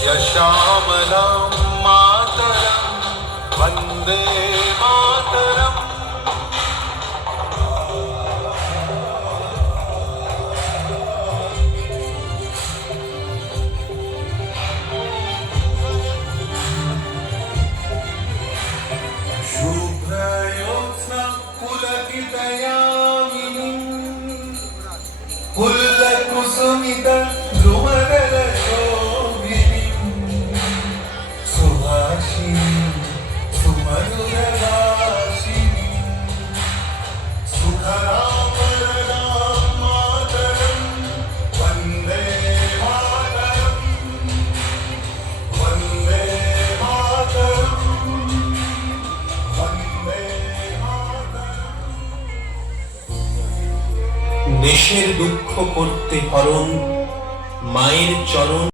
श्यामलां मातरं वंदे मातरम् कुल्लकुसुमित মেষের দুঃখ করতে হরণ মায়ের চরণ